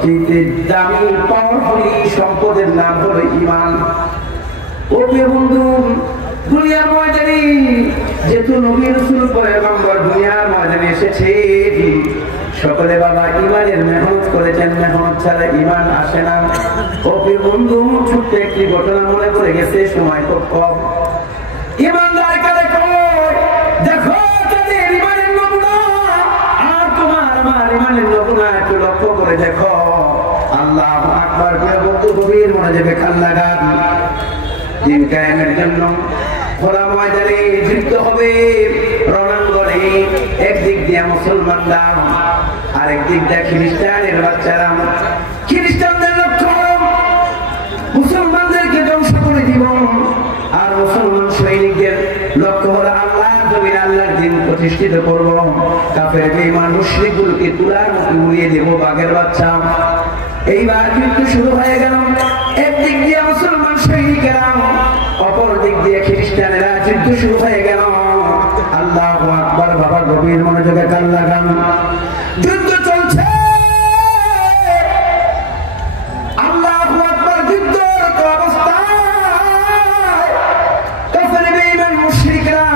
সবচেয়ে দামি পাওয়ারফুল সম্পদের নাম হলো ঈমান। ও প্রিয় বন্ধু, দুনিয়ার ময়দানে যেহেতু নবী রাসূল পয়গম্বর দুনিয়ার ময়দানে এসেছে, সকলে বাবা ঈমানের মেহনত করেছেন, মেহনত ছাড়া ঈমান আসে না। ও প্রিয় বন্ধু, ছোট্ট একটি ঘটনা মনে পড়ে গেছে, সময় খুব কম। ঈমানদার কারে কয় দেখো তাদের ঈমানের নমুনা আর তোমার আমার ঈমানের নমুনা একটু লক্ষ্য করে দেখো। আল্লাহু আকবার। প্রিয় বন্ধু, গভীর মনোযোগে কান লাগান। দিন কায়েমের জন্য খোলা ময়দানে যুদ্ধ হবে, রণাঙ্গনে একদিক দিয়ে মুসলমানরা, আরেক দিক দিয়ে খ্রিস্টানের বাচ্চারা। খ্রিস্টানদের লক্ষ্য মুসলমানদেরকে ধ্বংস করে দিব, আর মুসলমান সৈনিকদের লক্ষ্য হলো আল্লাহর জমিনে আল্লাহর দ্বীন প্রতিষ্ঠিত করব। কাফের বেঈমান মুশরিকগুলোকে তুলার মতো উড়িয়ে দেব বাঘের বাচ্চা। এইবার যুদ্ধ শুরু হয়ে গেল। একদিক দিয়ে মুসলমান সৈনিকেরা, অপর দিক দিয়ে খ্রিস্টানেরা। যুদ্ধ শুরু হয়ে গেল। আল্লাহু আকবার। বাবা গভীর মনোযোগে কান লাগান। যুদ্ধ চলছে, আল্লাহু আকবার। যুদ্ধরত অবস্থায় কাফের বেঈমান মুশরিকরা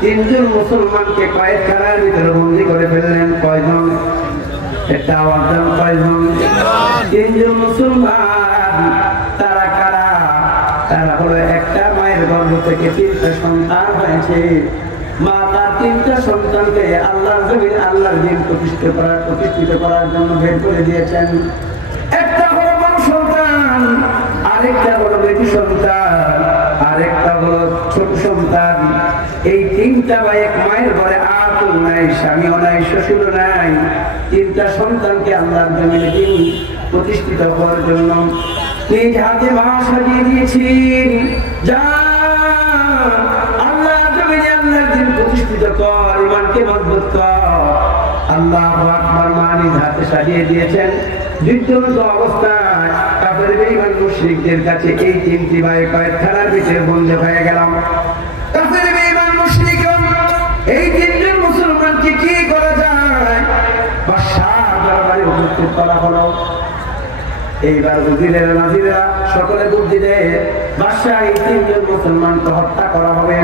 তিনজন মুসলমানকে কয়েদখানার ভিতরে বন্দী করে ফেললেন। কয়জন? একটা আওয়াজ দেন, কয়জন? তিনজন মুসলমান। তারা কারা? তারা হলো একটা মায়ের গর্ভ থেকে 3টা সন্তান হয়েছে। মা তার 3টা সন্তানকে আল্লাহর জমিনে আল্লাহর দ্বীন প্রতিষ্ঠিত করার জন্য বের করে দিয়েছেন। একটা হলো বড় সন্তান, আরেকটা হলো বেটি সন্তান, আরেকটা হলো ছোট সন্তান। এই 3টা ভাই এক মায়ের ঘরে আর কেউ নাই, স্বামীও নাই, শ্বশুরও নাই। 3টা সন্তানকে আল্লাহর জমিনে দ্বীন প্রতিষ্ঠিত করার জন্য নিজ হাতে মা সাজিয়ে দিয়েছি। যা আল্লাহর জমিনে আল্লাহর দ্বীন প্রতিষ্ঠিত কর, ঈমানকে মজবুত কর। আল্লাহু আকবার। মা নিজ হাতে সাজিয়ে দিয়েছেন। যুদ্ধরত অবস্থায় কাফের বেঈমান মুশরিকদের কাছে এই 3টি ভাই কয়েদখানার ভিতরে বন্দী হয়ে গেলাম। কাফের বেঈমান মুশরিকগণ এই 3জন মুসলমানকে কি করা যায় বাদশার দরবারে উপস্থিত করা হলো। এইবার উজিরেরা নাজিরা সকলে বুদ্ধি দেয়, বাদশাহ এই 3জন মুসলমানকে হত্যা করা হবে।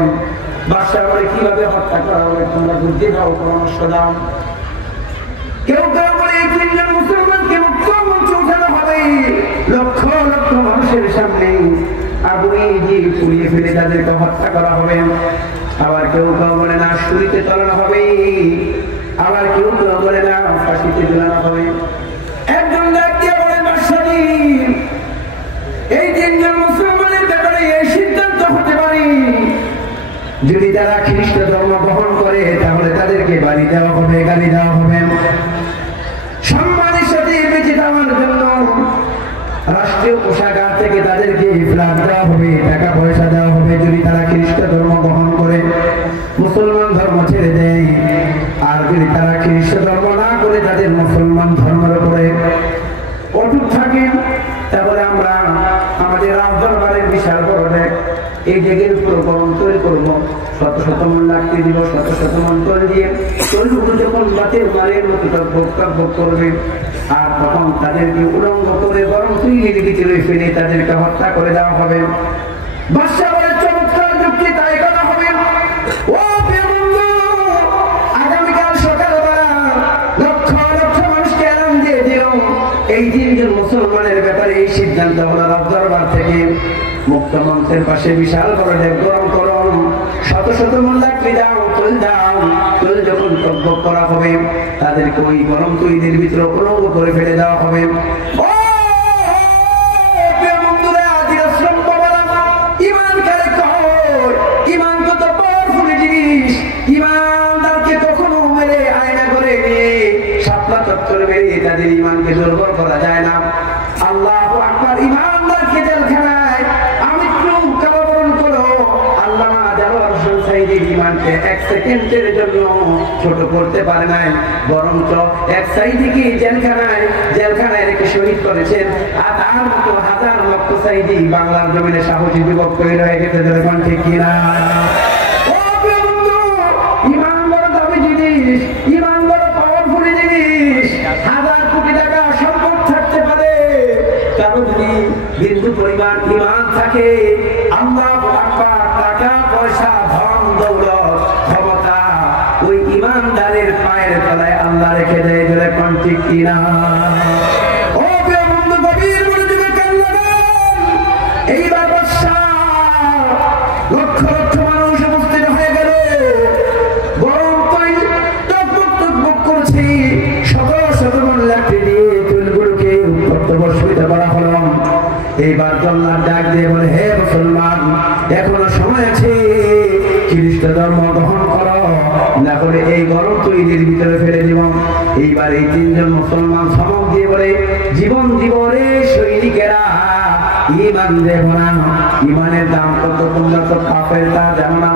বাদশাহ বলে কিভাবে হত্যা করা হবে, তোমরা বুদ্ধি দাও, পরামর্শ দাও। কেউ কেউ বলে এই 3জন মুসলমানকে মুক্ত মঞ্চে উঠানো হবে, লক্ষ লক্ষ মানুষের সামনে আগুনে দিয়ে পুড়িয়ে ফেলে তাদেরকে হত্যা করা হবে। আবার কেউ কেউ বলে না, ছুরিতে চালানো হবে। আবার কেউ কেউ বলে না, ফাঁসিতে ঝুলানো হবে। একজন ডাকিয়ে বলে, বাদশাহ এই 3জন মুসলমানের ব্যাপারে এই সিদ্ধান্ত হতে পারে, যদি তারা খ্রিস্ট ধর্ম গ্রহণ করে তাহলে তাদেরকে বাড়ি দেওয়া হবে, গালি দেওয়া হবে। সম্মানের সাথে বেঁচে যাওয়ার জন্য রাষ্ট্রীয় কোষাগার থেকে তাদেরকে ফ্ল্যাট দেওয়া হবে, টাকা পয়সা দেওয়া হবে। যদি তারা খ্রিস্ট ধর্ম গ্রহণ করে মুসলমান ধর্ম ছেড়ে দেয়, আর যদি তারা খ্রিস্ট ধর্ম না করে তাদের মুসলমান ধর্মের উপরে অটুট থাকে, তাহলে আমরা আমাদের রাজদরবারের বিশাল বড় দেখ এই জায়গার উপর গরম তৈরি করবো। শত শত মন লাগতে দিব, শত শত মন তৈরি দিয়ে তৈরি যখন বাতের মারের মতো ভোগ করবে, আর তখন তাদেরকে উলঙ্গ করে গরম তৈরির ভিতরে ফেলে তাদেরকে হত্যা করে দেওয়া হবে। বাদশাহ বলে, চমৎকার যুক্তি, তাই করা হবে। ও প্রিয় বন্ধু, আগামীকাল সকালবেলা লক্ষ লক্ষ মানুষকে এলান দিয়ে দিল এই 3জন মুসলমানের ব্যাপারে এই সিদ্ধান্ত হলো রাজদরবার থেকে। মুক্ত মঞ্চের পাশে বিশাল বড় ডেক গরম করম, শত শত মন লাকড়ি দাও, তৈল দাও। তৈল যখন টকবক করা হবে তাদেরকে ওই গরম তৈরির ভিতরে উলঙ্গ করে ফেলে দেওয়া হবে। ও প্রিয় বন্ধুরা, আদি আশ্রম বাবারা, ঈমান কারে কয়? ঈমান কত পাওয়ারফুল জিনিস। ঈমানদারকে কখনো মেরে আয়না করে নিয়ে শাপলা চত্বর মেরে তাদের ঈমানকে দুর্বল করা যায় না। আল্লাহু আকবার। ঈমানদারকে জেলখানায় আমৃত্যু কারাবরণ করো। আল্লামা দেওয়ার হোসেন সাঈদীর ঈমানকে 1 সেকেন্ডের জন্য ছোট করতে পারে নাই, বরঞ্চ এক সাঈদীকে জেলখানায় রেখে শহীদ করেছেন। আর তার মতো হাজার লক্ষ সাঈদী বাংলার জমিনে সাহসী যুবক তৈরি হয়ে গেছে। যখন ঠিক কিনা? ও প্রিয় বন্ধু, ঈমান বড় দামি জিনিস, ঈমান বড় পাওয়ারফুল জিনিস। হাজার কোটি টাকা সম্পদ বিন্দু পরিমাণ ঈমান থাকে, আল্লাহু আকবার, টাকা পয়সা ধন দৌলত ক্ষমতা ওই ঈমানদারের পায়ের তলায় আল্লাহ রেখে দেয়। বলে কোন ঠিক কিনা? ও প্রিয় বন্ধু, গভীর মনোযোগে কান লাগান। এইবার বর্ষা, লক্ষ লক্ষ মানুষ উপস্থিত হয়ে গেল, গরম তৈল টকবক টকবক করছে, শত শত মন লাঠি দিয়ে চুলগুলোকে উত্তপ্ত বর্ষিত করা হলো। এইবার জল্লাদ ডাক দিয়ে বলে, হে মুসলমান, এখনো সময় আছে, খ্রিস্ট ধর্ম গ্রহণ করো, না করে এই গরম তৈরির ভিতরে ফেলে দিব। এইবার এই তিনজন মুসলমান ধমক দিয়ে বলে, জীবন জীবনে সৈনিকেরা, ঈমান দেব না। ঈমানের দাম কত তোমরা তো কাফের তা জানো না।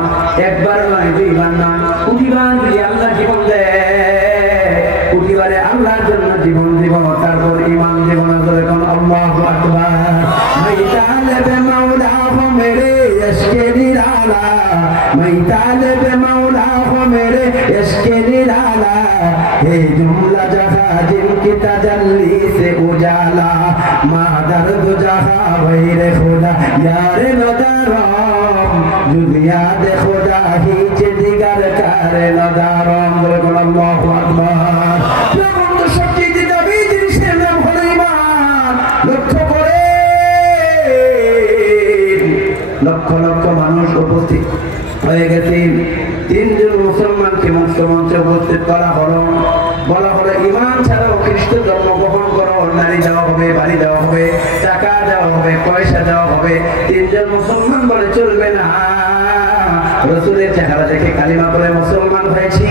একবার নয়, দুইবার নয়, প্রতিবার যদি আল্লাহ জীবন দেয়, প্রতিবারে আল্লাহর জন্য জীবন দিব, তারপর ঈমান দেব না। বলে কোন আল্লাহু আকবার। मैदान मौला हो मेरे इश्क़ निराला, मैदान मौला हो मेरे इश्क़ निराला, हे जुमला जहां जिनकी तजल्ली से उजाला, मादर दो जहां वैरे खुदा यार नदारम, दुनिया दे खुदा ही दिगर करे नदारम। बोले अल्लाहु अकबर। शक्ति दी नबी जिससे नाम হলো ঈমান। লক্ষ্য করে লক্ষ লক্ষ মানুষ উপস্থিত হয়ে গেছে। তিনজন মুসলমানকে মুক্ত মঞ্চে উপস্থিত করা হলো। বলা হলো, ঈমান ছাড়াও খ্রিস্ট ধর্ম গ্রহণ করো, নারী দেওয়া হবে, বাড়ি দেওয়া হবে, টাকা দেওয়া হবে, পয়সা দেওয়া হবে। তিনজন মুসলমান বলে চলবে না, রাসূলের চেহারা দেখে কালিমা পড়ে মুসলমান হয়েছি,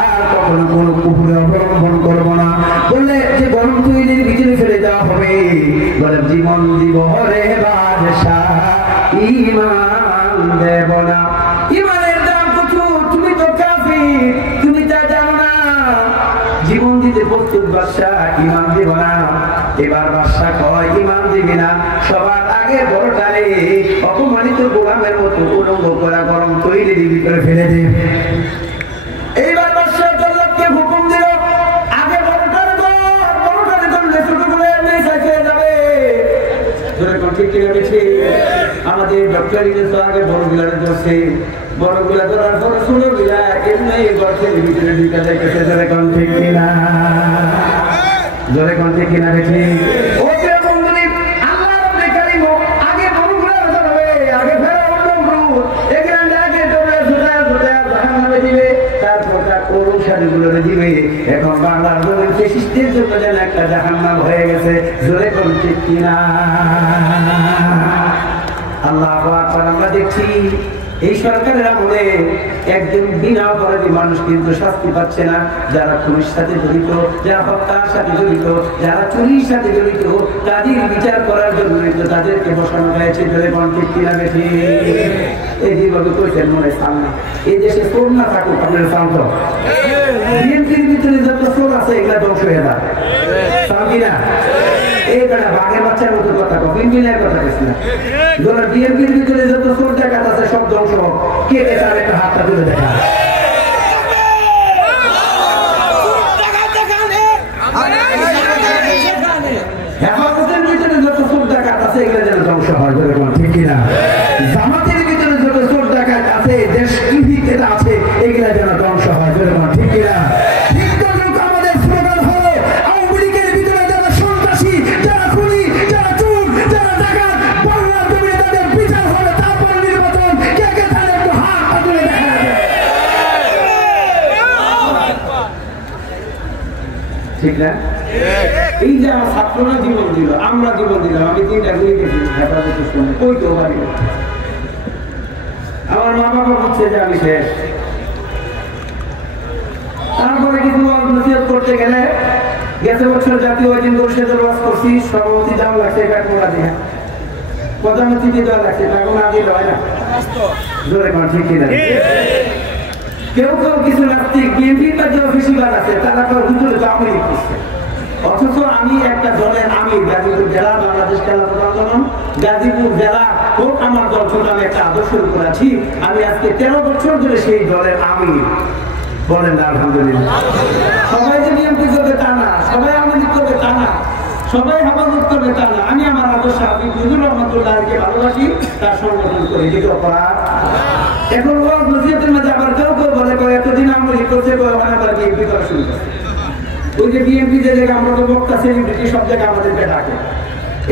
আর কখনো কোনো কুফরে অবলম্বন করব না। বললে যে গরম তৈরির ভিতরে ফেলে দেওয়া হবে। বলে জীবন দিব রে বাদশাহ, ঈমান দেব না। ঈমানের দাম কত? তুমি তো কাফির, তুমি তা জানো না। জীবন দিতে প্রস্তুত বাদশাহ, ঈমান দেব না। এবার বাদশাহ কয়, ঈমান দিবি না? সবার আগে বড়টারে অপমানিত গোলামের মতো উলঙ্গ করা গরম তৈরির ভিতরে ফেলে দে। এইবার বাদশাহ জল্লাদকে হুকুম দিল, আগে বড়টারে করলে ছোটগুলো এমনি সাইকেল যাবে। ঠিক কিনা বেশি? আমাদের ডক্টর ইংরেজ আগে বড়গুলারে ধরছে, বড়গুলা ধরার পরে ছোটগুলা এমনি গর্তের ভিতরে ঢুকে যাইতেছে। জোরে কোন ঠিক কিনা? জোরে কোন ঠিক কিনা বেশি? ও প্রিয় বন্ধুরা, আল্লাহ রাব্বুল কারীম আগে বড়গুলারে ধরবে, আগে ফেরাউন নমরুদ এখানে আগে ধরে ধরে ধরে জাহান্নামে দিবে, তারপর তার অনুসারীগুলোরে দিবে। এখন বাংলার জমিন ফ্যাসিস্টের জন্য যেন একটা জাহান্নাম হয়ে গেছে। জোরে কোন ঠিক কিনা? আল্লাহু আকবার। আমরা দেখছি এই সরকারের আমলে একজন বিনা অপরাধী মানুষ কিন্তু শাস্তি পাচ্ছে না। যারা খুনের সাথে জড়িত, যারা হত্যার সাথে জড়িত, যারা চুরির সাথে জড়িত, তাদের বিচার করার জন্য তাদেরকে বসানো হয়েছে। ধরে ঠিক কিনা বেশি? এই যেভাবে কইছেন মনে সামনে এই দেশে চোর না থাকুক, আপনার শান্ত বিএনপির ভিতরে যত চোর আছে এগুলা ধ্বংস হয়ে যায়। কিনা? এই বেড়া বাঘের বাচ্চার মতো কথা বিএনপির কথা বলছি না। ধরো বিএনপির ভিতরে যত চোর ডাকাত আছে সব ধ্বংস হোক। কে তার একটা হাতটা তুলে দেখা? হেফাজতের ভিতরে যত চোর ডাকাত আছে এগুলো যেন ধ্বংস হয়। ঠিক কিনা? জামাতের ভিতরে যত চোর ডাকাত আছে, দেশ টিভিতে আছে, এগুলা যেন ধ্বংস হয়। ঠিক কিনা? আমাদের স্লোগান হলো, আওয়ামী লীগের ভিতরে যারা সন্ত্রাসী, যারা খুনি, যারা চোর, যারা ডাকাত, বাংলার জমিনে তাদের বিচার হবে, তারপর নির্বাচন। কে কে তাদের একটু হাত তুলে দেখা যাবে? ঠিক না? এই যে আমার ছাত্ররা জীবন দিল, আমরা জীবন দিলাম, আমি 3টা গুলি গেছি হেফাজতের সঙ্গে, ওই তো বাড়ি। আমার মা বাবা বলছে যে আমি শেষ। তারপরে কিছু নসিহত করতে গেলে গেছে বছর জাতীয় ঐদিন পরিষদের ওয়াজ করছি, সভাপতি দাম লাগছে পেট মোড়া দিয়ে, প্রধানমন্ত্রী দেওয়া লাগছে, এখন আগে হয় না। জোরে কোন ঠিক কিনা? কেউ কেউ কিছু নাস্তিক বিএনপির কাছে অফিসিয়াল আছে, তারা কেউ ভিতরে চাকরি করছে। অথচ আমি একটা দলের আমির, গাজীপুর জেলা বাংলাদেশ খেলা আন্দোলন গাজীপুর জেলা হোক আমার দল ছোট, আমি একটা আদর্শের উপর আছি। আমি আজকে 13 বছর ধরে সেই দলের আমির। বলেন না আলহামদুলিল্লাহ। সবাই যে বিএনপি করবে তা না, সবাই আওয়ামী লীগ করবে তা না, সবাই হেফাজত করবে তা না। আমি আমার আদর্শ হাফিজ হুজুর রহমাতুল্লাহকে ভালোবাসি, তার সংগঠন করি, যেটা অপরাধ। এখন ওয়াজ নসিহতের মধ্যে আবার কেউ কেউ বলে এতদিন আমরা করছে আবার বিএনপি করা শুরু করে। ওই যে বিএনপি যে জায়গায় আমরা তো বক্তা সেলিব্রিটি সব জায়গায় আমাদেরকে ডাকে,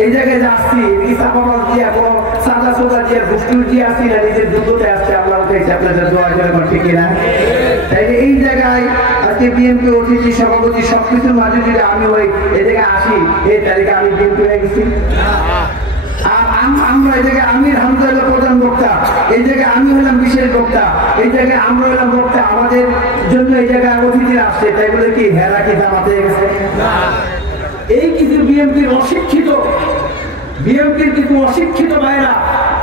এই জায়গায় যাচ্ছি ইসাফাবাদ দিয়ে কোনো সাদা সোদা দিয়ে ঘুষটুর দিয়ে আসছি না, নিজের দুটোতে আসছে, আল্লাহ উঠেছে আপনাদের দোয়া করে ঠিক কিনা। তাই এই জায়গায় আজকে বিএনপি অতিথি সভাপতি সবকিছুর মাঝে যদি আমি ওই এই জায়গায় আসি, এই তারিখে আমি বিএনপি হয়ে গেছি। আমরা এই জায়গায় আমির হামজা হলো প্রধান বক্তা, এই জায়গায় আমি হলাম বিশেষ বক্তা, এই জায়গায় আমরা হলাম বক্তা, আমাদের জন্য এই জায়গায় অতিথিরা আসছে, তাই বলে কি হেরা কি জামাতে গেছে? এই কিছু বিএনপির কিছু অশিক্ষিত ভাইরা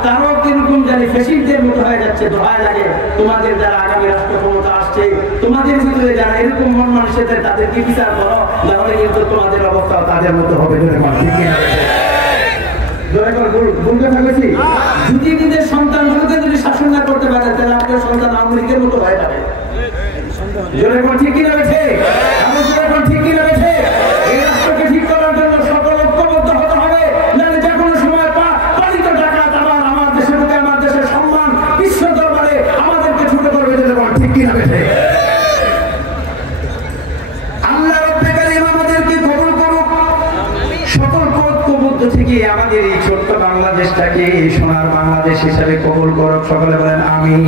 তারাও কিরকম জানি ফ্যাসিস্টদের মতো হয়ে যাচ্ছে। দোহায় লাগে তোমাদের যারা আগামী রাষ্ট্র ক্ষমতা আসছে, তোমাদের ভিতরে যারা এরকম মন মানুষের তাদেরকে বিচার করো, তাহলে কিন্তু তোমাদের অবস্থাও তাদের মতো হবে। যদি নিজের সন্তানগুলোকে যদি শাসন না করতে পারে, তাহলে আপনার সন্তান আমেরিকার মতো হয়ে যাবে। ঠিক কি রয়েছে? ঠিক কি রয়েছে? এই রাষ্ট্রকে ঠিক করার জন্য সকল ঐক্যবদ্ধ হতে হবে, নাহলে যে কোনো সময় পালিত টাকা আবার আমার দেশের মধ্যে আমার দেশের সম্মান বিশ্ব দরবারে আমাদেরকে ছোট করবে। ঠিক কি রয়েছে? আল্লাহ রাব্বুল কারীম আমাদেরকে কবুল করুক। সকল ঐক্যবদ্ধ থেকে আমাদের এই ছোট্ট বাংলাদেশটাকে সোনার বাংলাদেশ হিসাবে কবুল করুক। সকলে বলেন আমিন।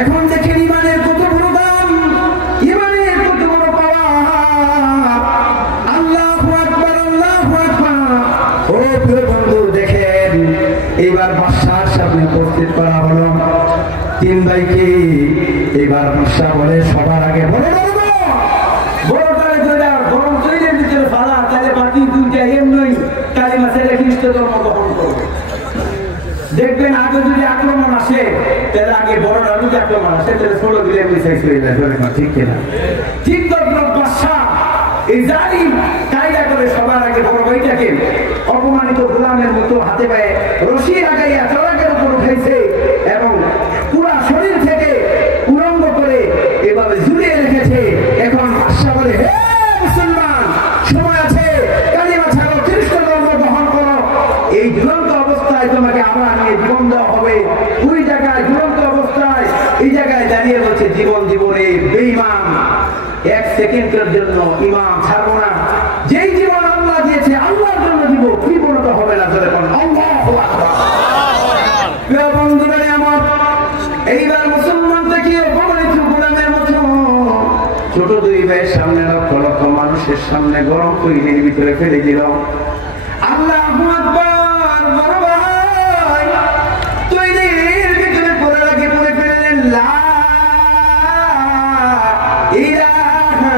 এখন দেখেন ইমানের কত বড় দাম, ইমানের কত বড় পাওয়া। আল্লাহু আকবার, আল্লাহু আকবার। ও প্রিয় বন্ধু, দেখেন এইবার বাদশার সামনে উপস্থিত করা হলো তিন ভাইকে। এইবার বাদশা বলে সবার আগে বড়টারে ধরে গরম তৈরির ভিতরে ফালা, তাহলে বাকি দুইটা এমনই কালিমা ছেড়ে খ্রিস্ট ধর্ম গ্রহণ করবে। দেখবেন আগে যদি আক্রমণ আসে, তাহলে আগে বড়রা যদি আক্রমণ আসে, তাহলে ষোলো দিলে মিসাইল হয়ে যায়। ঠিক কিনা? ঠিক বাদশাহ এই জালিম কায়দা করে সবার আগে বড় ভাইটাকে অপমানিত গোলামের মতো হাতে পায়ে রশি লাগাইয়া চড়াকের উপর উঠেছে এবং পুরা শরীর থেকে উলঙ্গ করে এভাবে ঝুলিয়ে রেখেছে। এখন বাদশাহ বলে, হে মুসলমান, সময় আছে, কালিমা ছাড়ো, খ্রিস্ট ধর্ম গ্রহণ করো। এই ঝুলন্ত অবস্থায় তোমাকে আমরা নিয়ে জীবন দেওয়া হবে। ওই জায়গায় ঝুলন্ত অবস্থায় এই জায়গায় দাঁড়িয়ে বলছে, জীবন জীবনে বেঈমান, এক সেকেন্ডের জন্য ইমান ছাড়বো না। যেই জীবন আল্লাহ দিয়েছে আল্লাহর জন্য দিব, কৃপণতা হবে না। আল্লাহু আকবার। প্রিয় বন্ধুরা আমার, এইবার মুসলমান থেকে অপমানিত গোলামের মতো ছোট দুই ভাইয়ের সামনে লক্ষ লক্ষ মানুষের সামনে গরম তৈরির ভিতরে ফেলে দিল। আল্লাহু আকবার। বড় ভাই তৈরির ভিতরে পড়ে লাগে, পড়ে ফেললেন লা ইলাহা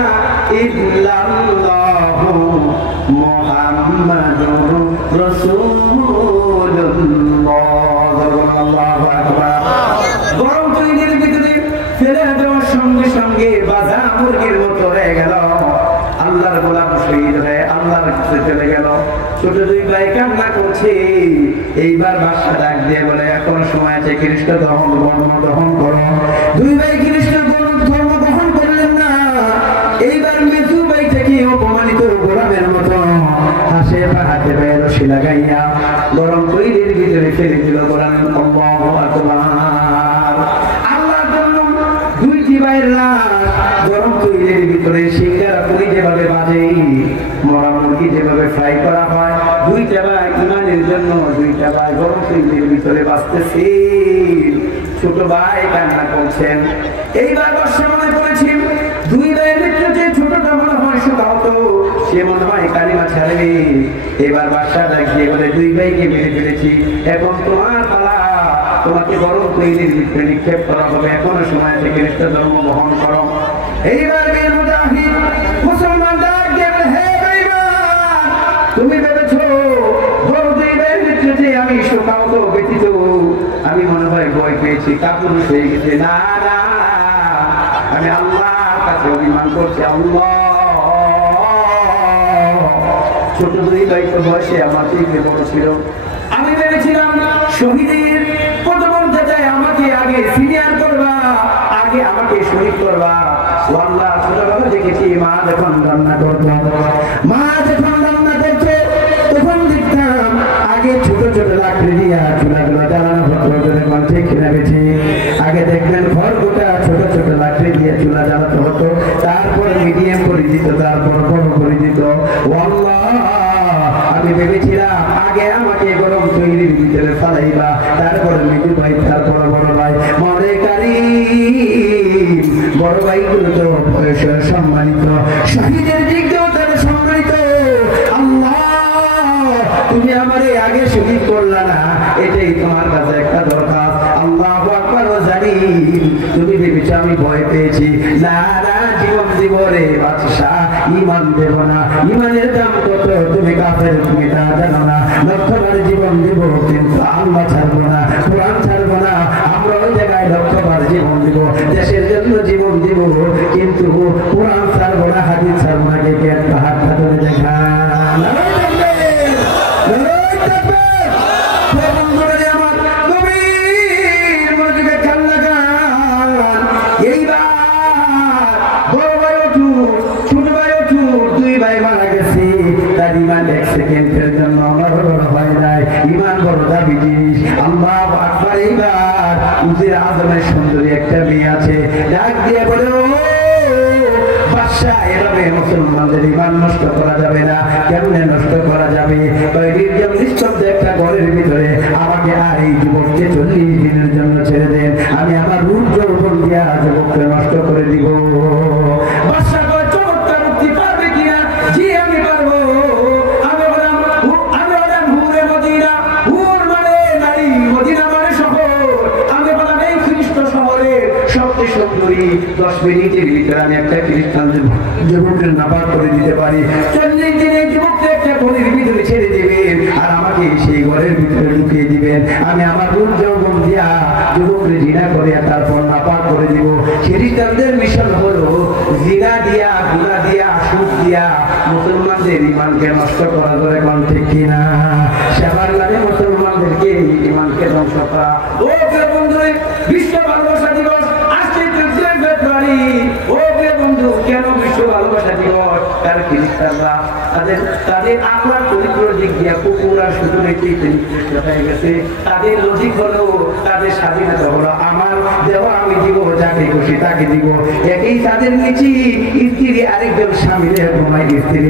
ইল্লাল্লাহু মুহাম্মাদুর রাসূলুল্লাহ। আল্লাহু আকবার। গরম তৈরির ভিতরে ফেলে দেওয়ার সঙ্গে সঙ্গে বাজা মুরগির মতো হয়ে গেল। আল্লাহর গোলাম শহীদ হয়ে আল্লাহর কাছে চলে গেল। ছোট দুই ভাই কান্না করছে। এইবার বাদশা ডাক দিয়ে বলে, এখন সময় আছে, খ্রিস্ট ধর্ম গ্রহণ করো। দুই ভাই খ্রিস্ট ধর্ম গ্রহণ করলেন না। এইবার মেজু ভাই থেকে অপমানিত গোলামের মতো হাসে হাতে পায়ে রশি লাগাইয়া গরম তৈরির ভিতরে ফেলে দিল। গোলামের আল্লাহু আকবার। আল্লাহর জন্য দুইটি ভাইয়ের লাশ গরম তৈরির ভিতরে সিঙ্গারা পুরি যেভাবে বাজে, মরা মুরগি যেভাবে ফ্রাই করা হয়, দুইটা ভাই ইমানের জন্য দুইটা ভাই গরম তৈরির ভিতরে বাঁচতেছে। ছোট ভাই কান্না করছেন। এইবার বর্ষা মনে করেছি দুই ভাইয়ের ভিতরে ছোটটা মনে হয় সুতাহত, সে মনে হয় কালিমা ছাড়েনি। এবার বাদশা ডাক দিয়ে বলে, দুই ভাইকে মেরে ফেলেছি, এখন তোমার পালা, তোমাকে গরম তৈরির ভিতরে নিক্ষেপ করা হবে। এখনো সময় আছে, খ্রিস্ট ধর্ম গ্রহণ করো। এইবার বীর মুজাহিদ মুসলমান ডাক দিয়ে বলে, হে বেঈমান, তুমি ভেবেছো বড় দুই ভাইয়ের ভিতরে আমি সুতাহত ব্যতীত আমি মনে হয় ভয় পেয়েছি, কাপুরুষ হয়ে গেছে। না না, আমি আল্লাহর কাছে অভিমান করছি। আল্লাহ, ছোট দুই ভাই তো বয়সে আমার থেকে বড় ছিল। আমি ভেবেছিলাম শহীদের প্রথম আমাকে আগে সিনিয়র করবা, আগে আমাকে শহীদ করবা। আল্লাহ ছোটবেলা দেখেছি মা যখন রান্না করতো, মা যখন রান্না করতো তখন দেখতাম আগে ছোট ছোট লাকড়ি দিয়া চুলাগুলো জ্বালানো হতো, যখন ঠিক কিনা বেশি আগে দেখবেন ঘর গোটা ছোট ছোট লাকড়ি দিয়ে চুলা জ্বালাতে হতো, তারপর মিডিয়াম করে দিত, তারপর বড় করে দিত। আল্লাহ আমি ভেবেছিলাম আগে আমাকে গরম তৈরির ভিতরে ফালাইবা, তারপরে মৃত্যু ভাই, তারপর বড় ভাই। মনে কারি বড় ভাইগুলো তো বয়সে সম্মানিত, শহীদের দিক দিয়েও তারা সম্মানিত। আল্লাহ তুমি আমার আগে শহীদ করলা না, এটাই তোমার কাছে একটা দরকার। আল্লাহু আকবার। জানি তুমি ভেবেছো আমি ভয় পেয়েছি, না না, জীবন দিব রে বাদশা, ঈমান দেব না। ঈমানের দাম কত তুমি কাফের, তুমি তা জানো না। লক্ষবার জীবন দিব কিন্তু আল্লাহ ছাড়বো না, কোরআন ছাড়বো না। আমরা ওই জায়গায় লক্ষবার জীবন দিব, দেশের জন্য জীবন দিব, কিন্তু কোরআন ছাড়বো না, হাদিস ছাড়বো না। কে কে একটা হাত ধরে দেখা সুন্দরী একটা মেয়ে আছে, ডাক দিয়ে বলে বাদশা, এভাবে মুসলমানদের ঈমান নষ্ট করা যাবে না। কেমনে নষ্ট করা যাবে? নিঃশব্দে একটা ঘরের ভিতরে আমাকে আর এই যুবককে 40 দিনের জন্য ছেড়ে দেন, আমি আমার রূপ যৌবন দিয়া যুবককে নষ্ট করে দিব। বাদশা বলে চমৎকার মুক্তি পারবে কিনা? জি আমি পারবো। আমি বললাম হুরে মদিনা, হুর মানে নারী, মদিনা মানে শহর। আমি বললাম এই খ্রিস্ট শহরের সবচেয়ে সুন্দরী 10 মিনিটের ভিতরে আমি একটা খ্রিস্টান যুবকের নাপাক করে দিতে পারি। 40 দিনে যুবককে একটা ঘরের ভিতরে ছেড়ে দিবেন আর আমাকে সেই ঘরের ভিতরে ঢুকিয়ে দিবেন। আমি আমার রূপ যৌবন দিয়া যুবককে জিনা করে তারপর নাপাক করে দিব। খ্রিস্টানদের মিশন হলো জিনা দিয়া, গুনাহ দিয়া, সুদ দিয়া মুসলমানদের ঈমানকে নষ্ট করা যায়। কোন ঠিক কিনা? সেবার নামে মুসলমানদেরকে ঈমানকে ধ্বংস করা। ও প্রিয় বন্ধু, বিশ্ব ভালোবাসা দিবস আজকে 14 ফেব্রুয়ারি। ও প্রিয় বন্ধু, কেন বিশ্ব ভালোবাসা দিবস? কারণ খ্রিস্টানরা তাদের আকলাক চরিত্রের দিক দিয়ে কুকুর আর শুকুরের চেয়ে নিকৃষ্ট হয়ে গেছে। তাদের লজিক হলো, তাদের স্বাধীনতা হলো আমার দেওয়া আমি দিব, যাকে খুশি তাকে দিব। একই তাদের নিচে স্ত্রী আরেকজন স্বামীর ঘুমায়, স্ত্রী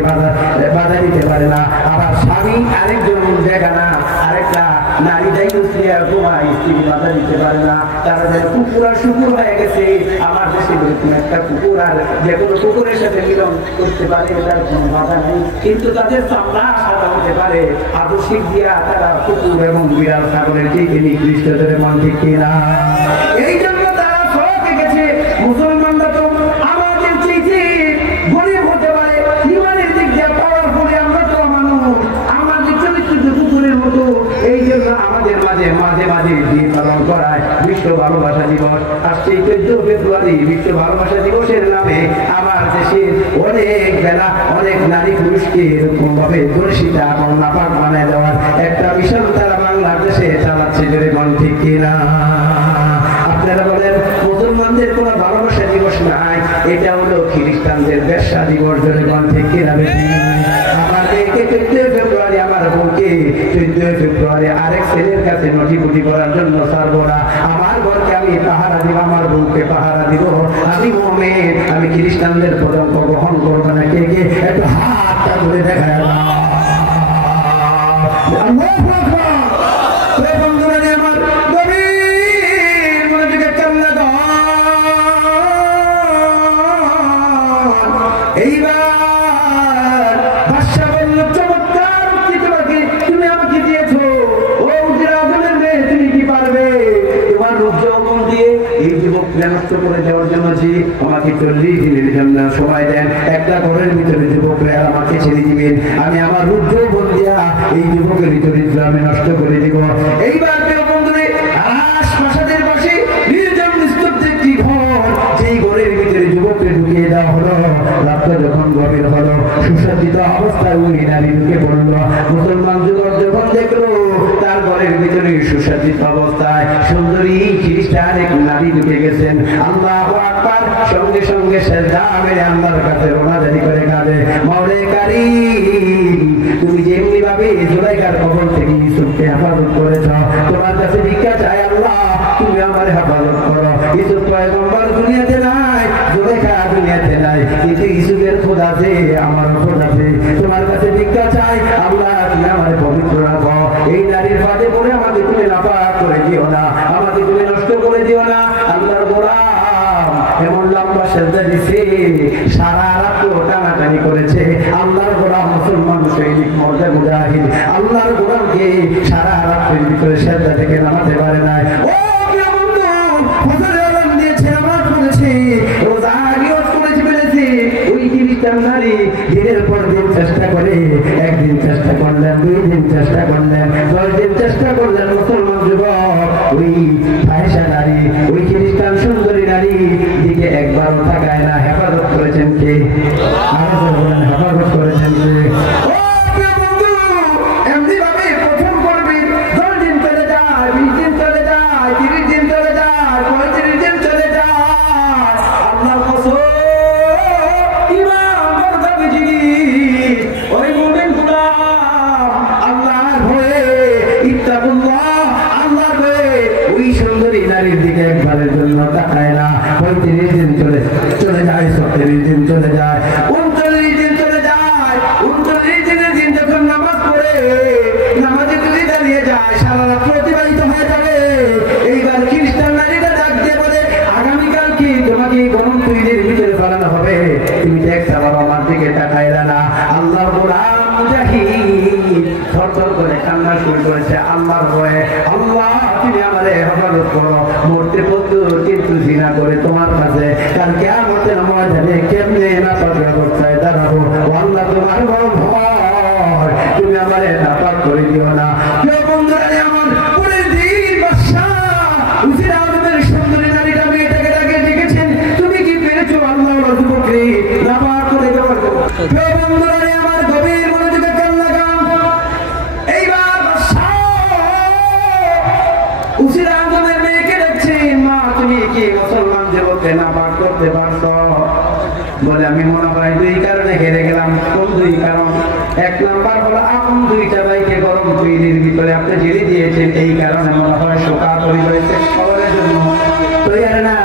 বাধা দিতে পারে না। আবার স্বামী আরেকজন দেখা না, আরেকটা নারী যাই স্ত্রী ঘুমায়, স্ত্রী বাধা দিতে পারে না। তারা যেন কুকুর আর শুকুর হয়ে গেছে। আমার দেশে এরকম একটা কুকুর আর যে কোনো কুকুরের সাথে মিলন করতে পারে, তার কোনো বাধা নেই। কিন্তু তাদের সামনা সাদা হতে পারে, আদর্শিক দিয়া তারা কুকুর এবং বিড়াল ছাগলের দিকে নিকৃষ্টদের মান ঠিক কিনা? এই জন্য তারা সড়কে গেছে। মুসলমানরা তো আমাদের চেয়ে গরিব হতে পারে, ঈমানের দিক দিয়ে পাওয়ারফুল, আমরা তো মানুষ, আমাদের চরিত্র কুকুরের মতো। এই জন্য আমাদের মাঝে মাঝে মাঝে দিন পালন করায় বিশ্ব ভালোবাসা দিবস। আসছে 14 ফেব্রুয়ারি। বিশ্ব ভালোবাসা দিবসের নামে আমার দেশের অনেক বেলা অনেক নারী পুরুষকে এরকম ভাবে দর্শিতা এবং নাপাক বানায় দেওয়ার একটা মিশন তারা বাংলাদেশে চালাচ্ছে। জোরে কোন ঠিক কিনা? আপনারা বলেন মুসলমানদের কোন ভালোবাসা দিবস নাই, এটা হলো খ্রিস্টানদের ব্যবসা দিবস। জোরে কোন ঠিক কিনা? আমার মেয়েকে 14 ফেব্রুয়ারি, আমার বউকে 14 ফেব্রুয়ারি আরেক ছেলের কাছে নথিপুটি করার জন্য ছাড়বো না। আমার ঘরকে আমি পাহারা দিব, আমার বউকে পাহারা দিব। আমি মুমিন, আমি খ্রিস্টানদের পদঙ্ক গ্রহণ করবো না। কে কে একটু হাতটা ধরে দেখায়? এইবার বাদশা বলল চমৎকার তোমাকে, তুমি আমাকে দিয়েছো, ও উজির আজমের মেয়ে, তুমি কি পারবে তোমার রূপ যৌবন দিয়ে এই যুবককে নষ্ট করে দেওয়ার জন্য? যে আমাকে 40 দিনের জন্য সময় দেন, একটা ঘরের ভিতরে যুবকরা আমাকে ছেড়ে দিবেন, আমি আমার রূপ যৌবন দিয়া এই যুবকের চরিত্র আমি নষ্ট করে দিব। এইবার প্রিয় বন্ধুরে, রাজপ্রাসাদের পাশে নির্জন নিস্তব্ধ একটি ঘর, যেই ঘরের ভিতরে যুবককে ঢুকিয়ে দেওয়া হলো। রাত্রে যখন গভীর হলো, সুসজ্জিত অবস্থায় ওই নারী ঢুকে পড়ল। মুসলমান যুবক যখন দেখলো তার ঘরের ভিতরে সুসজ্জিত অবস্থায় সুন্দরী খ্রিস্টান এক নারী ঢুকে গেছেন, আল্লাহু আকবার, সঙ্গে সঙ্গে সেজদা মেরে আল্লাহর কাছে রোনাজারি করে কাঁদে, মাওলা কারীম তুমি যেমনি ভাবে জুলাইখার কবর থেকে ইউসুফকে হেফাজত করেছ, তোমার কাছে ভিক্ষা চাই আল্লাহ তুমি আমার হেফাজত করো। ইউসুফ পয়গম্বর দুনিয়াতে নাই, জুলাইখা দুনিয়াতে নাই, কিন্তু ইউসুফের খোদা আছে, আমার খোদা আছে, তোমার কাছে ভিক্ষা চাই আল্লাহ তুমি আমার পবিত্র রাখো। এই নারীর ফাঁদে পড়ে আমাদের তুমি নাপাক করে দিও না, আমাদের তুমি নষ্ট করে দিও না। আল্লাহর গোলাম এমন লম্বা সেজদা দিছে, সারা রাত টানাটানি করেছে। আল্লাহর গোলাম মুসলমান সৈনিক মর্দা মুজাহিদ আল্লাহর গোলামকে সারা রাতের ভিতরে সেজদা থেকে নামাতে পারে নাই। ও ফজরের আযান দিয়েছে, নামাজ পড়েছে, রোজা নিয়ত করেছে, ফেলেছে। ওই খ্রিস্টান নারী দিনের পর দিন চেষ্টা করে, একদিন চেষ্টা করলেন, 2 দিন চেষ্টা করলেন, 10 দিন চেষ্টা করলেন। মুসলমান যুবক ওই ফাহিশা নারী, ওই খ্রিস্টান সুন্দরী নারী দিকে একবারও তাকায় না। হেফাজত করেছেন কে? হেফাজত করেছেন কে? এমনি ভাবে প্রথম করবেন, 10 দিন চলে যায়, 20 দিন চলে যায়, 30 দিন চলে যায়, 35 দিন চলে যায়। আল্লাহর কসম ইমাম বরদাবি জিনিস, ওই মুমিন গোলাম আল্লাহর ভয়ে ইত্তাকুল্লাহ, আল্লাহর ভয়ে ওই সুন্দরী নারীর দিকে একবারের জন্য তাকায় না। 35 দিন চলে যায়, 37 দিন চলে যায়, 39 দিন চলে যায়। 39 দিনের দিন যখন নামাজ পড়ে, নামাজে যদি দাঁড়িয়ে যায়, সারা রাত অতিবাহিত হয়ে যাবে। এইবার খ্রিস্টান নারীটা ডাক দিয়ে বলে, আগামীকাল কি তোমাকে গরম তৈরির ভিতরে ফেলানো হবে? তুমি তো একটা বাবা আমার দিকে তাকাইলা না। আল্লাহ গোলাম মুজাহিদ থরথর করে কান্না শুরু করেছে আল্লাহর ভয়ে, আল্লাহ তুমি আমাদের হেফাজত করো। মরতে প্রস্তুত কিন্তু জিনা করে তোমার কাছে কাল কিয়ামতের ময়দানে কেমনে নাপাক অবস্থায় দাঁড়াবো। আল্লাহ তোমার বড় ভয়, তুমি আমাদের নাপাক করে দিও না। কেউ বন্ধুরা আমার পরের দিন বাদশাহ উজির আজমের সুন্দরী নারীটা মেয়েটাকে ডাকে ডেকেছেন, তুমি কি পেরেছো আল্লাহর যুবককে নাপাক করে দেওয়ার? কেউ বন্ধুরা আমার গভীর মনোযোগে কান লাগান। এইবার বাদশাহ উজির আজমের মেয়েকে ডাকছেন, মা তুমি কি মুসলমান যুবককে নাপাক করতে পারছো? বলে আমি মনে হয় 2 কারণে হেরে গেলাম। কোন 2 কারণ? 1 নাম্বার হলো আপন 2টা ভাইকে গরম তৈরির ভিতরে আপনি জেলে দিয়েছেন, এই কারণে মনে হয় শোকা তৈরি হয়েছে খবরের জন্য তৈরি না।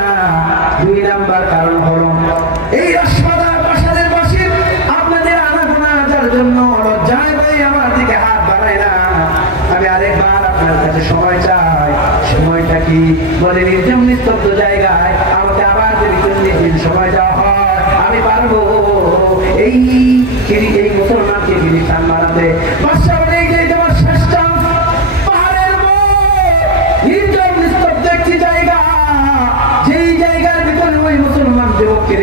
2 নাম্বার কারণ হলো এই প্রাসাদের পাশে আপনাদের আনাগোনা যার জন্য লজ্জায় ভাই আমার দিকে হাত বাড়ায় না। আমি আরেকবার আপনার কাছে সময় চাই। সময়টা কি? বলে নির্জন নিস্তব্ধ জায়গায় আমাকে আবার যদি 40 দিন সময় দেওয়া হয় আমি পারবো এই মুসলমানকে খ্রিস্টান বানাতে। বাদশা বলে তোমার শেষ চান্স। পাহাড়ের নির্জন নিস্তব্ধ একটি জায়গা, যেই জায়গার ভিতরে ওই মুসলমান যুবককে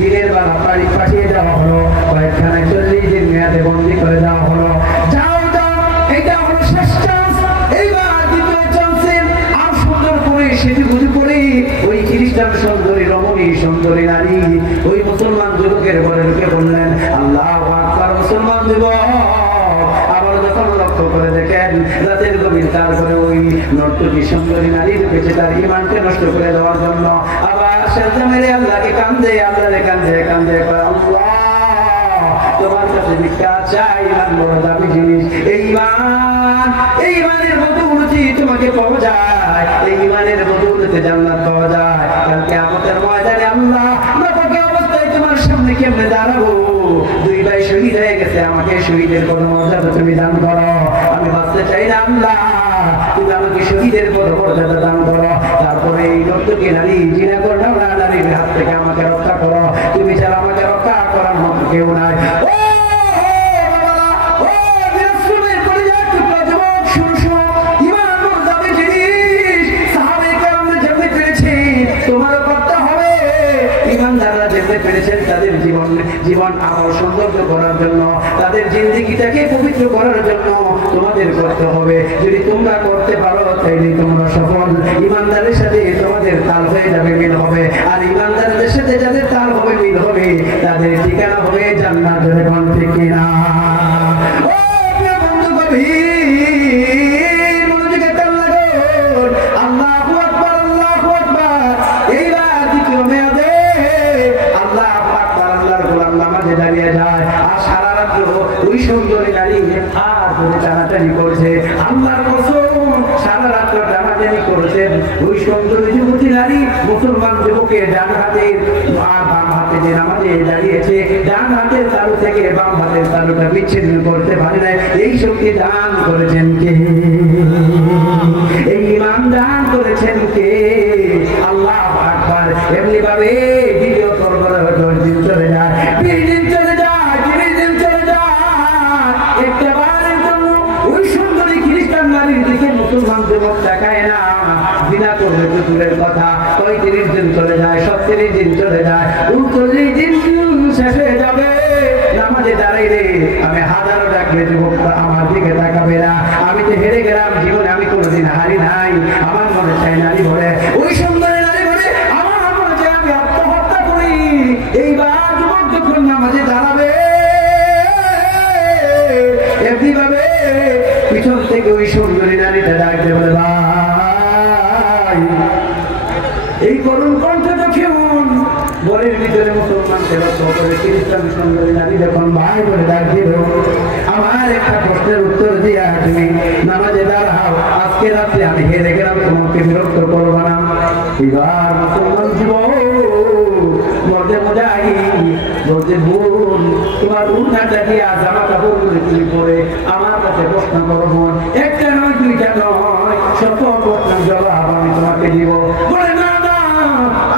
দিনের বেলা বাড়ি পাঠিয়ে দেওয়া হলো, কয়েকখানে 40 দিন মেয়াদে বন্দী করে দেওয়া হলো। যাও যাও, এটা হলো শেষ চান্স। এইবার দ্বিতীয় চান্সে আর সুন্দর করে সেটি বুঝি করে ওই খ্রিস্টান সুন্দরী রমণী সুন্দরী নারী ওই মুসলমান যুবকের ঘরে ঢুকে বললেন আল্লাহু আকবার। মুসলমান যুবক আবার যখন লক্ষ্য করে দেখেন রাতের গভীর, তারপরে ওই নর্তকী সুন্দরী নারী ঢুকেছে তার ইমানকে নষ্ট করে দেওয়ার জন্য। আবার সেজদা মেরে আল্লাহকে কান্দে, আল্লাহরে কান্দে কান্দে আল্লাহ তোমার কাছে ভিক্ষা চাই। ইমান বড় দামি জিনিস। এই ইমানের বদৌলতে তোমাকে পাওয়া যায়, এই ইমানের বদৌলতে জান্নাত পাওয়া যায়। কাল কিয়ামতের ময়দানে আল্লাহ নাপাক অবস্থায় তোমার সামনে কেমনে দাঁড়াবো? 2 ভাই শহীদ হয়ে গেছে, আমাকে শহীদের পদ মর্যাদা তুমি দান করো। আমি বাঁচতে চাই না আল্লাহ, তুমি আমাকে শহীদের পদ মর্যাদা দান করো। তারপরে এই নর্তকী নারী জিনা করো নারীর হাত থেকে আমাকে রক্ষা করো। তুমি ছাড়া আমাকে রক্ষা করার মতো কেউ নাই। তাদের জীবন আবার সৌন্দর্য করার জন্য, তাদের জিন্দেগিটাকে পবিত্র করার জন্য তোমাদের করতে হবে। যদি তোমরা করতে পারো তাইলে তোমরা সফল। ইমানদারের সাথে তোমাদের তাল হয়ে যাবে, মিল হবে। আর ইমানদারদের সাথে যাদের তাল হবে, মিল হবে, তাদের ঠিকানা হবে জান্নাত। এখন ঠিক কিনা? ও প্রিয় বন্ধু, গভীর মনোযোগে কান লাগান। আল্লাহু আকবার, আল্লাহু আকবার। এইবার দ্বিতীয় মেয়াদে ওই সুন্দরী নারী আর ধরে টানাটানি করছে। আল্লাহর কসম সারা রাত টানাটানি করেছেন। ওই সুন্দরী যুবতী নারী মুসলমান যুবকের ডান হাতে আর বাম হাতে যে নামাজে দাঁড়িয়েছে, ডান হাতের তালু থেকে বাম হাতের তালুটা বিচ্ছিন্ন করতে পারে না। এই শক্তি দান করেছেন কে? এই ঈমান দান করেছেন কে? আল্লাহু আকবার। এমনি ভাবে ভিডিও কল করে 10 দিন চলে যায়, 20 দিন চলে যায়, 30 দিন চলে যায়। একটা বারের জন্য ওই সুন্দরী খ্রিস্টান নারীর দিকে মুসলমান যুবক তাকায় না। বিনা করবে তো দূরের কথা, 35 দিন চলে যায়, 37 দিন চলে যায়, 39 দিন শেষ হয়ে যাবে। নামাজে দাঁড়াইলে আমি হাজারো ডাকবে, যুবকটা আমার দিকে তাকাবে না। আমি তো হেরে গেলাম, জীবনে আমি কোনোদিন হারি নাই। আমার মনে চাই নারী বলে, ওই সুন্দরী নারী বলে আমার মনে চাই আমি আত্মহত্যা করি। এইবার যুবক যখন নামাজে দাঁড়াবে এমনি ভাবে পিছন থেকে ওই সুন্দরী নারীটা ডাকতে বলে, ভাই এই করুণ কণ্ঠটা কেমন? বলের ভিতরে মুসলমানকে রক্ত করে খ্রিস্টান সুন্দরী নারী যখন ভাই বলে ডাক দিল, আমার একটা প্রশ্নের উত্তর দিয়া তুমি নামাজে দাঁড়াও। আজকে রাত্রে আমি হেরে গেলাম, তোমাকে বিরক্ত করবো না। এবার মুসলমান যুবক বলতে বোঝাই, বলতে বোন তোমার উন্নাটা দিয়া জামা কাপড় করে তুমি পরে আমার কাছে প্রশ্ন করবো, একটা নয় দুইটা নয়, শত প্রশ্নের জবাব আমি তোমাকে দিব। বলে না না,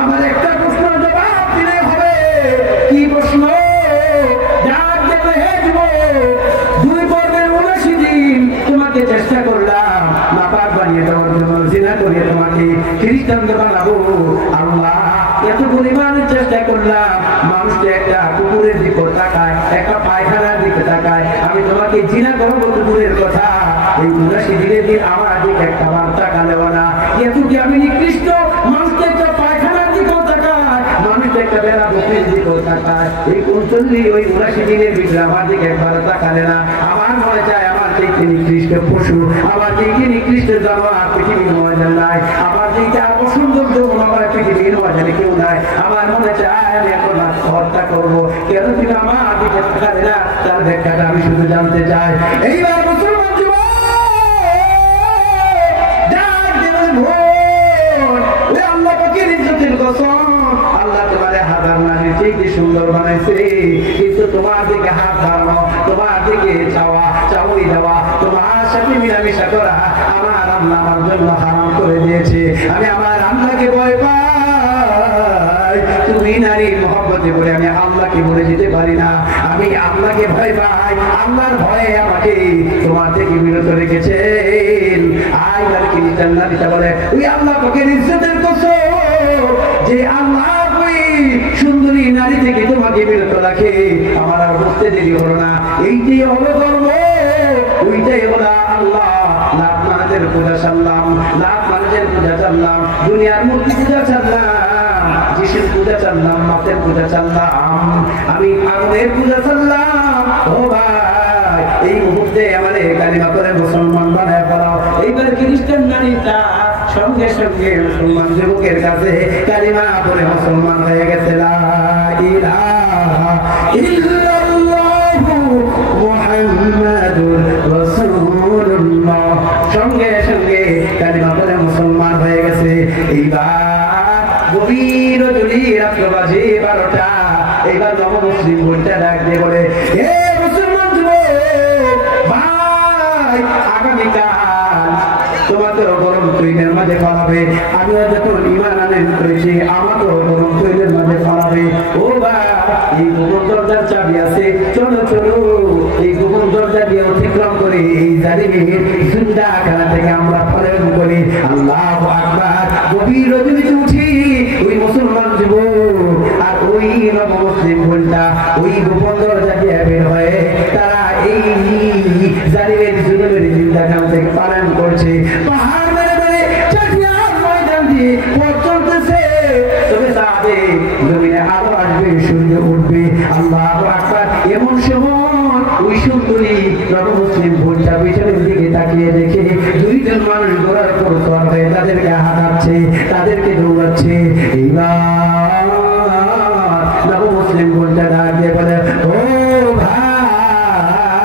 আমার একটা প্রশ্নের জবাব দিলে হবে। কি প্রশ্ন? ডাক দেবে, হে যুবক, 2 পর্বের 79 দিন তোমাকে চেষ্টা করলাম নাপাক বানিয়ে দেওয়ার জন্য, জিনা করিয়ে তোমাকে খ্রিস্টান বানাবো। আল্লাহ এত পরিমাণ চেষ্টা করলাম, মানুষকে একটা কুকুরের দিকে তাকায়, একটা পায়খানার দিকে তাকায়, আমি তোমাকে জিনা করবো তো দূরের কথা, এই 79 দিনের দিন আমার দিকে একটা বার তাকালেও না। এত কি আমি নিকৃষ্ট? মানুষকে একটা পায়খানার দিকেও তাকায়, মানুষকে একটা বেলা বকরির দিকেও তাকায়, এই 79 দিনের ভিতরে আমার দিকে একবার তাকালে না। আমার মনে চায় আমার দিকে নিকৃষ্ট পশু, আমার দিকে নিকৃষ্ট জানোয়ার পৃথিবীর ময়দান নাই, আমার দিকে অসুন্দর আমার পৃথিবীর ময়দানে কেউ নাই। আমার মনে চায় আমি এখন হত্যা করবো। কেন তুমি আমার দিকে তাকালে না? তার ব্যাখ্যাটা আমি শুধু জানতে চাই। এইবার মুসলমান যুবক ডাক দেবেন, ওই আল্লাহ পাকের ইজ্জতের কসম, আল্লাহ তোমার হাজার নারীর চেয়ে সুন্দর বানাইছে, কিন্তু তোমার দিকে হাত বাড়ানো, তোমার দিকে চাওয়া চাউই দেওয়া, তোমার সাথে মিলামিশা করা আমার আল্লাহ আমার জন্য হারাম করে দিয়েছে। আমি আমার আল্লাহকে ভয় পাই। তুমি নারীর মহব্বতে বলে আমি আল্লাহকে বলে যেতে পারি না। আমি আল্লাহকে ভয় পাই, আল্লাহর ভয়ে আমাকে তোমার থেকে বিরত রেখেছেন। আইবার খ্রিস্টান নারীটা বলে, ওই আল্লাহ পাকের ইজ্জতের কসম, যে আল্লাহ ওই সুন্দরী নারী থেকে তোমাকে বিরত রাখে, আমার আর বুঝতে দেরি হলো না। এইটাই হলো ধর্ম, ওইটাই হলো আল্লাহ। লাখ মানুষের পূজা ছাড়লাম, লাখ মানুষের পূজা ছাড়লাম, দুনিয়ার মূর্তি পূজা ছাড়লাম, যিশুর পূজা ছাড়লাম, মাতের পূজা ছাড়লাম, আমি আগুনের পূজা ছাড়লাম। ও ভাই, এই মুহূর্তে আমাদের কালিমা করে মুসলমান বানায় ফেলাও। এইবার খ্রিস্টান নারীটা সঙ্গে সঙ্গে মুসলমান যুবকের কাছে কালিমা করে মুসলমান হয়ে গেছে। লা ইলাহা ইল্লাল্লাহু মুহাম্মাদুর রাসূলুল্লাহ, সঙ্গে সঙ্গে কালিমা করে মুসলমান হয়ে গেছে। এইবার গভীর রজনী রাত্র বাজে 12টা। এইবার নবমুসলিম বোনটা ডাক দিয়ে বলে, হে মুসলমান যুবক ভাই, আগামীকাল তোমাদেরও গরম তৈলের মাঝে ফলাবে। আমিও যখন ঈমান আনয়ন করেছি আমাকেও গরম তৈলের মাঝে ফলাবে। ও বা এই গোপন দরজার চাবি আছে, চলো চলো এই গোপন দরজা দিয়ে অতিক্রম করে এই জালিমের জিন্দাখানা থেকে আমরা পলায়ন করি। আল্লাহু আকবার। গভীর রজনীতে উঠি ওই মুসলমান যুবক আর ওই নবমুসলিম বোনটা ওই গোপন দরজা দিয়ে বের হয়ে তারা এই জালিমের জুলুমের জিন্দাখানা থেকে পালন করছে। পাহাড় মেরে মেরে চাটিয়ার ময়দান দিয়ে পথ চলতেছে, তবে তাদের জমিনে আলো আসবে, সূর্য উঠবে। আল্লাহু আকবার। এমন সময় ওই সুন্দরী নবমুসলিম বোনটা পিছনের দিকে তাকিয়ে দেখে 2 জন মানুষ ঘোড়ার উপর সওয়ার হয়ে তাদেরকে হাঁটাচ্ছে, তাদেরকে দৌড়াচ্ছে। এইবার নবমুসলিম বোনটা ডাক দিয়ে বলে, ও ভাই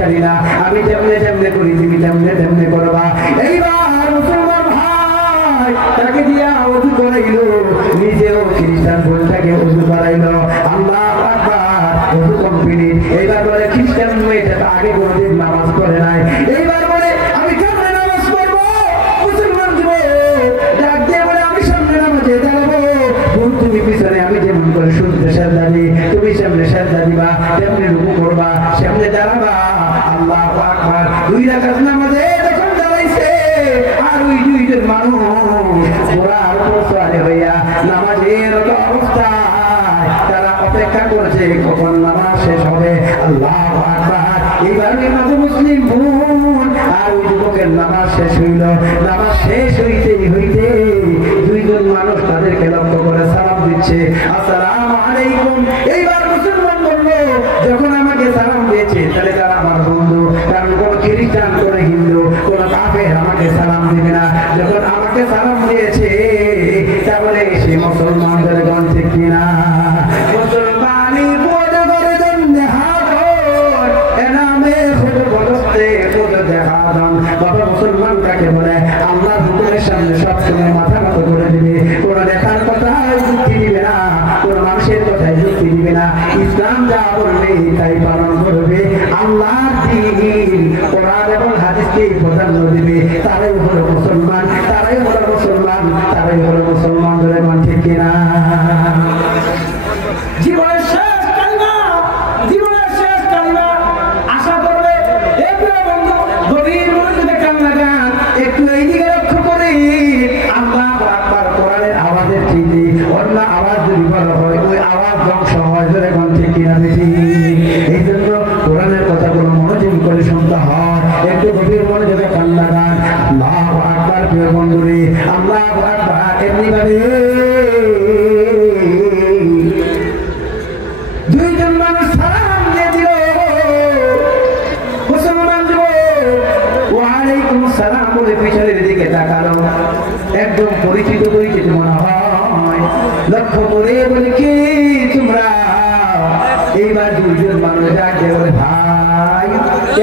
জানি না, আমি যেমনে যেমনে করি তুমি তেমনে তেমনে করবা। এইবার মুসলমান ভাই তাকে দিয়া ওযু করাইল, নিজেও খ্রিস্টান বোনটাকে ওযু করাইল। আল্লাহু আকবার, ওযু কমপ্লিট। এইবার বলে খ্রিস্টান মেয়েটা আগে কোনোদিন নামাজ পড়ে নাই, এইবার বলে আমি কেমনে নামাজ পড়বো? মুসলমান যুবক ডাক দিয়ে বলে আমি সামনে নামাজে দাঁড়াবো, তুমি পিছনে, আমি যেমন করে শুনতে সেজদা দিই তুমি সামনে সেজদা দিবা, তেমনি রুকু করবা, সামনে দাঁড়াবা। আল্লাহু আকবার। 2 রাকাত নামাজে যখন দাঁড়াইছে আর ওই 2 জন মানুষ ঘোড়ার উপর সওয়ার হইয়া নামাজের অবস্থায় তারা অপেক্ষা করছে কখন নামাজ শেষ হবে। আল্লাহু আকবার। এবার মাঝে মুসলিম বোন আর ওই যুবকের নামাজ শেষ হইল। নামাজ শেষ হইতে হইতে 2 জন মানুষ তাদেরকে লক্ষ্য করে সালাম দিচ্ছে, আসসালামু আলাইকুম। এইবার মুসলমান বললো যখন আমাকে সালাম দিয়েছে তাহলে তারা আমার বন্ধু, কারণ কোন খ্রিস্টান কোন হিন্দু কোন কাফের আমাকে সালাম দিবে না। যখন আমাকে সালাম দিয়েছে তাহলে সে মুসলমানদের গণ ঠিক কিনা? মুসলমানি বোধ করে জন্যে হাতর এনামে খুদ বদস্তে খুদ দেখা দান। বাবা মুসলমান কাকে বলে? আল্লাহ হুকুমের সামনে সবসময় মাথা নত করে দিবে, কোন দেখার কথায় যুক্তি দিবে না, কোন মানুষের কথায় যুক্তি দিবে না। ইসলাম যা বলবে তাই পালন করবে। আল্লাহর দ্বীন কোরআন এবং হাদিসকে প্রাধান্য দিবে। তারাই হলো মুসলমান, তারাই হলো মুসলমান, তারাই হলো মুসলমান। ধরে মান ঠিক কিনা? জীবনের শেষ কালিমা, জীবনের শেষ কালিমা আশা করবে বন্ধু গভীর মনোযোগে কান লাগান, একটু এইদিকে লক্ষ্য করে। আল্লাহু আকবার কোরআনের আওয়াজের থেকে অন্য আওয়াজ যদি বলা হয় ওই আওয়াজ ধ্বংস হয়। ধরে মান ঠিক কিনা? বেশি এই জন্য কোরআনের কথাগুলো মনোযোগ করে শুনতে হয়, একটু গভীর মনোযোগে কান লাগান। আল্লাহু আকবার। প্রিয় বন্ধুরে, আল্লাহু আকবার। এমনি ভাবে 2 জন মানুষ সালাম দিয়ে দিল। মুসলমান যুবক ওয়ালাইকুম আসসালাম বলে পিছনের দিকে তাকালো, একদম পরিচিত পরিচিত মনে হয়। লক্ষ্য করে বলে কি তোমরা? এইবার 2 জন মানুষ ডাক দিয়ে বলে ভাই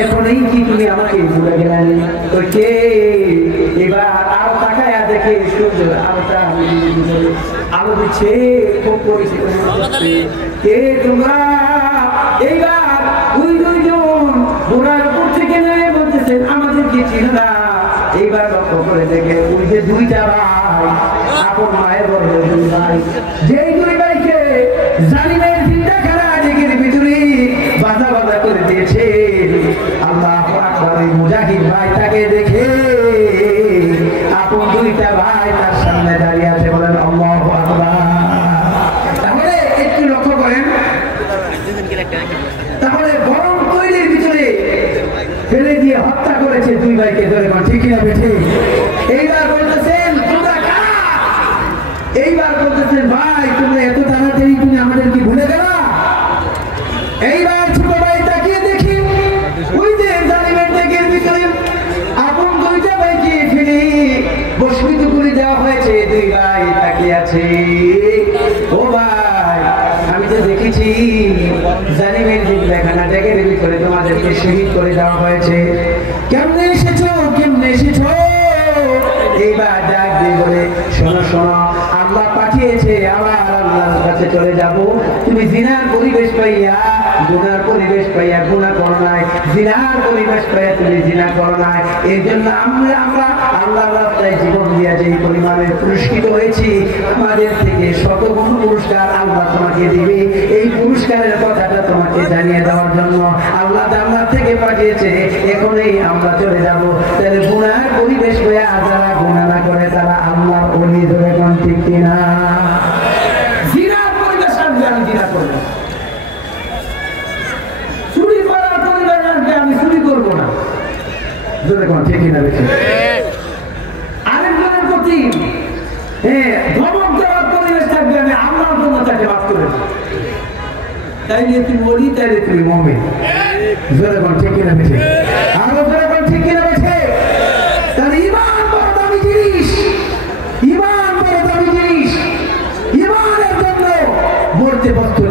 এখনই কি তুমি আমাকে ভুলে গেলেন? তো কে? এবার আর তাকায়া দেখে সুন্দর আলোটা আলো দিচ্ছে, খুব পরিচিত। কে তোমরা? এইবার ওই 2 জন ঘোড়ার উপর থেকে নেমে বলতেছেন আমাদেরকে চিনো না। এইবার লক্ষ্য করে দেখে ওই যে 2টা ভাই, আপন মায়ের বড় 2 ভাই, যেই 2 ভাইকে জালিমের চিন্তা খেলা দিকের ভিতরে বাধা বাধা করে দিয়েছে। আল্লাহু আকবার। মুজাহিদ ভাই তাকে দেখে আপন 2টা ভাই তার সামনে দাঁড়িয়ে আছে, বলেন আল্লাহু আকবার। তাহলে একটু লক্ষ্য করেন, তাহলে গরম তৈরির ভিতরে ফেলে দিয়ে হত্যা করেছে 2 ভাইকে। ধরে ঠিক কিনা? বেঠে। এইবার বলতেছেন তোমরা কারা? এইবার বলতেছেন ভাই তোমরা এত তাড়াতাড়ি তুমি আমাদেরকে ভুলে গেলা? এইবার ছোট ভাই তাকিয়ে দেখি ওই যে জালিমের দিকের ভিতরে আপন 2টা ভাইকে ফেলে বশীভূত করে দেওয়া হয়েছে। 2 ভাই তাকিয়ে আছে। ও ভাই আমি তো দেখেছি জালিমের জিন্দখানা ডেকের ভিতরে তোমাদেরকে শহীদ করে দেওয়া হয়েছে, কেমনে এসেছো? কেমনে এসেছো? এইবার ডাক দিয়ে বলে শোনো শোনো, আল্লাহ পাঠিয়েছে আবার আল্লাহর কাছে চলে যাব। তুমি জিনার পরিবেশ পাইয়া গুনার পরিবেশ পাইয়া গুনাহ করো নাই, জিনার পরিবেশ পাইয়া তুমি জিনা করো নাই। এই জন্য আমরা আল্লাহর রাস্তায় জীবন দিয়া যে পরিমাণে পুরস্কৃত হয়েছি, আমাদের থেকে শতগুণ পুরস্কার আল্লাহ তোমাকে দিবে। এই পুরস্কারের কথাটা তোমাকে জানিয়ে দেওয়ার জন্য আল্লাহ জান্নাত থেকে পাঠিয়েছে। এখনই আমরা চলে যাব। তাহলে গুনার পরিবেশ পাইয়া যারা গুনাহ না করে তারা আল্লাহর ওলি। ধরে কোন ঠিক কিনা? জিনার পরিবেশ আমি জিনা করব, চুরি করার পরিবেশ আমি চুরি করব না। ধরে কোন ঠিক কিনা? বেশি আরেকজনের প্রতি ধমক দেওয়ার পরিবেশ থাকবে, আমি আল্লাহর জন্য তাকে বাদ করে দেব। তাইলে তুমি ওলি, তাইলে তুমি মুমিন। জোরে বল ঠিক কিনা? বেশি আরো জোরে বল ঠিক কিনা? বেশি। তাহলে ঈমান বড় দামি জিনিস, ঈমান বড় দামি জিনিস। ঈমানের জন্য মরতে প্রস্তুত